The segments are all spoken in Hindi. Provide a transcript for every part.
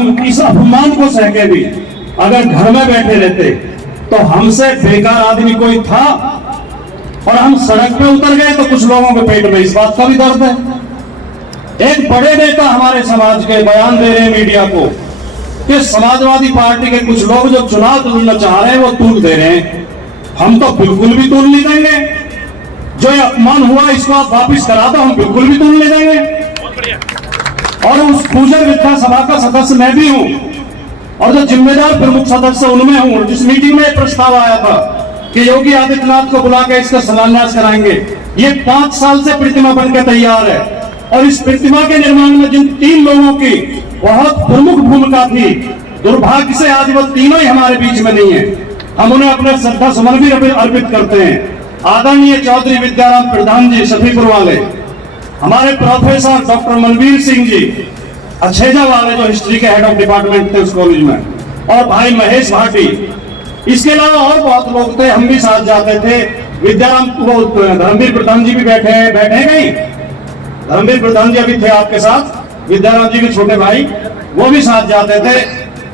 हम इस अपमान को सहके भी अगर घर में बैठे रहते तो हमसे बेकार आदमी कोई था, और हम सड़क पे उतर गए तो कुछ लोगों के पेट में इस बात का भी दर्द है। एक बड़े नेता हमारे समाज के बयान दे रहे हैं मीडिया को कि समाजवादी पार्टी के कुछ लोग जो चुनाव लड़ना चाह रहे हैं वो तूल दे रहे हैं। हम तो बिल्कुल भी तूल नहीं देंगे। जो ये अपमान हुआ इसको आप वापिस करा दो, हम बिल्कुल भी तूल नहीं देंगे। और उस गुर्जर विद्या सभा का सदस्य मैं भी हूं, और जो जिम्मेदार प्रमुख सदस्य उनमें हूं। जिस मीटिंग में प्रस्ताव आया था कि योगी आदित्यनाथ को बुला के इसका शिलान्यास कराएंगे, ये 5 साल से प्रतिमा बनकर तैयार है, और इस प्रतिमा के निर्माण में जिन 3 लोगों की बहुत प्रमुख भूमिका थी, दुर्भाग्य से आज वो तीनों ही हमारे बीच में नहीं है। हम उन्हें अपने श्रद्धा सुमन भी अर्पित करते हैं। आदरणीय चौधरी विद्याराम प्रधान जी शफीपुर वाले, हमारे प्रोफेसर डॉक्टर मनवीर सिंह जी अछेजा वाले जो हिस्ट्री के हेड ऑफ डिपार्टमेंट थे उस कॉलेज में, और भाई महेश भाटी, इसके अलावा और बहुत लोग थे, हम भी साथ जाते थे। विद्याराम वो धर्मवीर प्रधान जी भी बैठे कहीं, धर्मवीर प्रधान जी अभी थे आपके साथ, विद्याराम जी के छोटे भाई वो भी साथ जाते थे।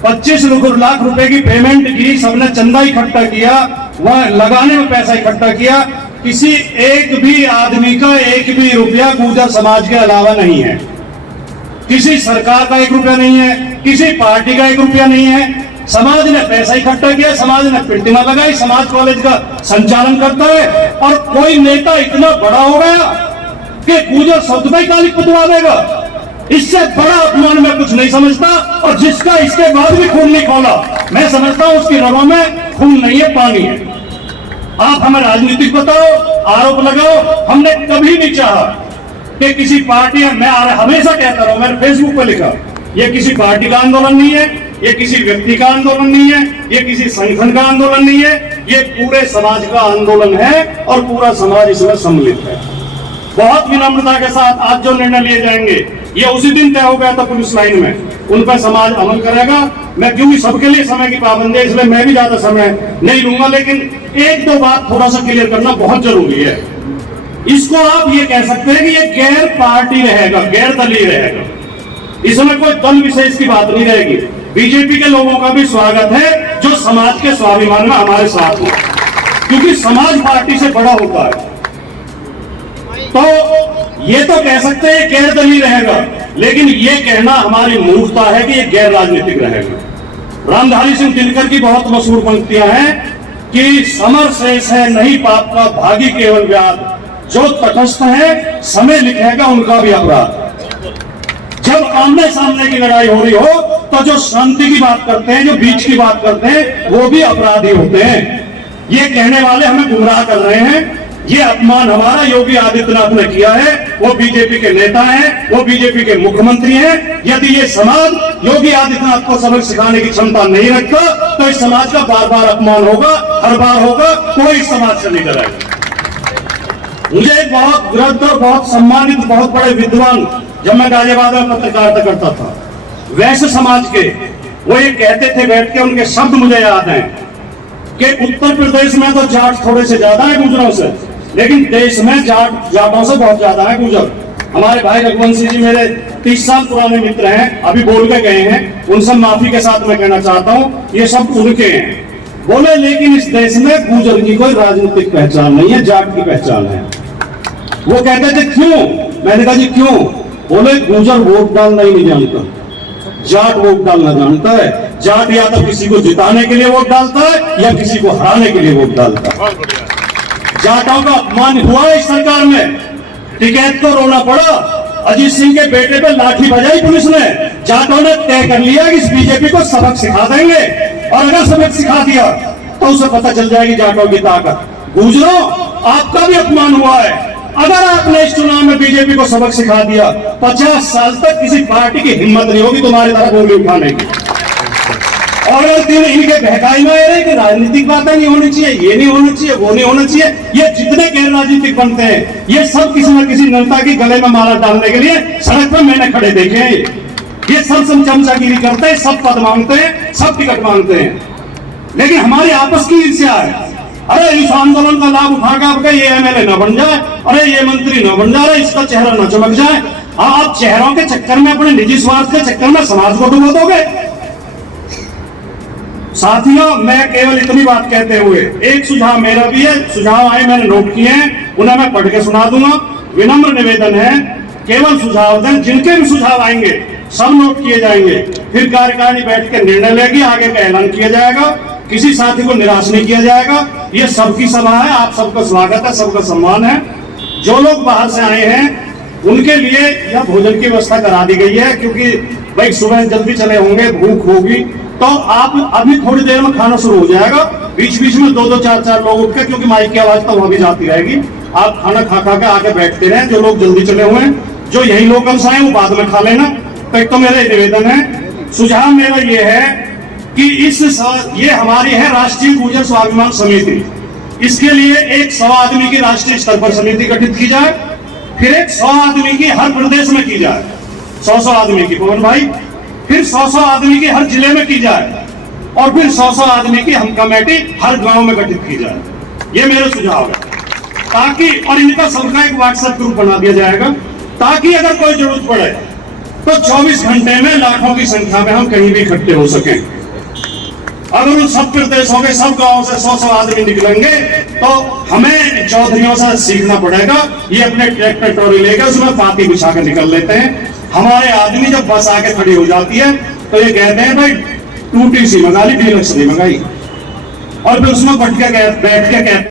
25 लाख रुपए की पेमेंट की, सबने चंदा इकट्ठा किया, वह लगाने में पैसा इकट्ठा किया। किसी एक भी आदमी का 1 भी रुपया गुर्जर समाज के अलावा नहीं है, किसी सरकार का 1 रुपया नहीं है, किसी पार्टी का 1 रुपया नहीं है। समाज ने पैसा इकट्ठा किया, समाज ने प्रतिमा लगाई, समाज कॉलेज का संचालन करता है, और कोई नेता इतना बड़ा हो गया कि गुर्जर शब्द में कालिक पुतवा देगा। इससे बड़ा अपमान मैं कुछ नहीं समझता, और जिसका इसके बाद भी खून नहीं खोला, मैं समझता हूं उसकी रगों में खून नहीं है, पानी है। आप हमें राजनीतिक बताओ, आरोप लगाओ, हमने कभी नहीं चाहा कि किसी पार्टी, मैं हमेशा कहता रहा, मैंने फेसबुक पर लिखा, ये किसी पार्टी का आंदोलन नहीं है, ये किसी व्यक्ति का आंदोलन नहीं है, ये किसी संगठन का आंदोलन नहीं है, ये पूरे समाज का आंदोलन है, और पूरा समाज इसमें सम्मिलित है। बहुत विनम्रता के साथ आज जो निर्णय लिए जाएंगे, ये उसी दिन तय हो गया था पुलिस लाइन में, उन पर समाज अमल करेगा। मैं क्योंकि सबके लिए समय की पाबंदी है, इसलिए मैं भी ज्यादा समय नहीं लूंगा, लेकिन 1-2 बात थोड़ा सा क्लियर करना बहुत जरूरी है। इसको आप ये कह सकते हैं कि ये गैर पार्टी रहेगा, गैर दलीय रहेगा, इसमें कोई दल विशेष की बात नहीं रहेगी। बीजेपी के लोगों का भी स्वागत है जो समाज के स्वाभिमान में हमारे साथ हो, क्योंकि समाज पार्टी से बड़ा होता है। तो ये तो कह सकते हैं गैर दलीय रहेगा, लेकिन ये कहना हमारी मूर्खता है कि ये गैर राजनीतिक रहेगा। रामधारी सिंह दिनकर की बहुत मशहूर पंक्तियां हैं कि समर शेष है नहीं पाप का, भागी केवल व्याध, जो तटस्थ है समय लिखेगा उनका भी अपराध। जब आमने सामने की लड़ाई हो रही हो तो जो शांति की बात करते हैं, जो बीच की बात करते हैं, वो भी अपराधी होते हैं। ये कहने वाले हमें गुमराह कर रहे हैं। ये अपमान हमारा योगी आदित्यनाथ ने किया है। वो बीजेपी के नेता हैं, वो बीजेपी के मुख्यमंत्री हैं। यदि ये समाज योगी आदित्यनाथ को सबक सिखाने की क्षमता नहीं रखता तो इस समाज का बार बार अपमान होगा, हर बार होगा, कोई समाज से नहीं डरेगा। मुझे एक बहुत वृद्ध और बहुत सम्मानित बहुत बड़े विद्वान, जब मैं गाजियाबाद में पत्रकारिता करता था, वैश्य समाज के, वो ये कहते थे बैठ के, उनके शब्द मुझे याद हैं कि उत्तर प्रदेश में तो जाट थोड़े से ज्यादा है गुर्जरों से, लेकिन देश में जाटों से बहुत ज्यादा है गुर्जर। हमारे भाई रघुवंशी जी मेरे 30 साल पुराने मित्र हैं, अभी बोल के गए हैं, उनसे माफी के साथ मैं कहना चाहता हूँ, ये सब उनके हैं। बोले लेकिन इस देश में गुर्जर की कोई राजनीतिक पहचान नहीं है, जाट की पहचान है। वो कहते थे क्यों? मैंने कहा जी क्यों? बोले गुर्जर वोट डालना ही नहीं जानता, जाट वोट डालना जानता है। जाट या तो किसी को जिताने के लिए वोट डालता है या किसी को हराने के लिए वोट डालता है। जाटों का अपमान हुआ इस सरकार में, टिकैत को रोना पड़ा, अजीत सिंह के बेटे पे लाठी बजाई पुलिस ने। जाटों ने तय कर लिया कि इस बीजेपी को सबक सिखा देंगे, और अगर सबक सिखा दिया तो उसे पता चल जाएगी जाटों की ताकत। गुर्जरों, आपका भी अपमान हुआ है। अगर आपने इस चुनाव में बीजेपी को सबक सिखा दिया, 50 साल तक किसी पार्टी की हिम्मत नहीं होगी तुम्हारी तरफ उंगली उठाने की। और दिन इनके बहकाई में रहे कि राजनीतिक बातें नहीं होनी चाहिए, ये नहीं होना चाहिए, वो नहीं होना चाहिए। ये जितने गैर राजनीतिक बनते हैं, ये सब किसी न किसी नेता की गले में माला डालने के लिए सड़क पर मैंने खड़े देखे हैं। ये सब चमचागिरी करते हैं, सब पद मांगते हैं, सब टिकट मांगते हैं, लेकिन हमारी आपस की ईर्ष्या है। अरे इस आंदोलन का लाभ उठा के आपका ये एमएलए न बन जाए, अरे ये मंत्री न बन जाए, इसका चेहरा न चमक जाए। आप चेहरों के चक्कर में, अपने निजी स्वार्थ के चक्कर में समाज को डुबो दोगे। साथियों, मैं केवल इतनी बात कहते हुए एक सुझाव मेरा भी है, सुझाव आए मैंने नोट किए हैं, उन्हें मैं पढ़ के सुना दूंगा। विनम्र निवेदन है, केवल सुझाव दें, जिनके भी सुझाव आएंगे सब नोट किए जाएंगे, फिर कार्यकारिणी बैठ के निर्णय लेगी, आगे का ऐलान किया जाएगा, किसी साथी को निराश नहीं किया जाएगा। ये सबकी सभा है, आप सबका स्वागत है, सबका सम्मान है। जो लोग बाहर से आए हैं उनके लिए यह भोजन की व्यवस्था करा दी गई है, क्योंकि भाई सुबह जल्दी चले होंगे, भूख होगी, तो आप अभी थोड़ी देर में खाना शुरू हो जाएगा, बीच बीच में 2-2 4-4 लोग उठ के, क्योंकि माइक की आवाज तो वहां भी जाती रहेगी, आप खाना खा खा के आके बैठते रहे। जो लोग जल्दी चले हुए हैं, जो यही लोकल्स आए वो बाद में खा लेना। तो एक तो मेरा निवेदन है, सुझाव मेरा ये है कि ये हमारी है राष्ट्रीय गुर्जर स्वाभिमान समिति, इसके लिए एक 100 आदमी की राष्ट्रीय स्तर पर समिति गठित की जाए, फिर एक 100 आदमी की हर प्रदेश में की जाए, 100 आदमी की पवन भाई, फिर 100 आदमी की हर जिले में की जाए, और फिर 100 आदमी की हम कमेटी हर गांव में गठित की जाए। ये मेरा सुझाव है, ताकि, और इनका सबका एक व्हाट्सएप ग्रुप बना दिया जाएगा, ताकि अगर कोई जरूरत पड़े तो 24 घंटे में लाखों की संख्या में हम कहीं भी इकट्ठे हो सकें। अगर उन सब प्रदेशों के सब गांवों से 100 आदमी निकलेंगे तो हमें चौधरियों से सीखना पड़ेगा। ये अपने ट्रैक्टर ट्रॉली लेकर उसमें पाती बिछा के निकल लेते हैं। हमारे आदमी जब बस आके खड़ी हो जाती है तो ये कहते हैं भाई टूटी सी मंगा ली, डीलक्स नहीं मंगाई, और फिर उसमें बैठ के कहते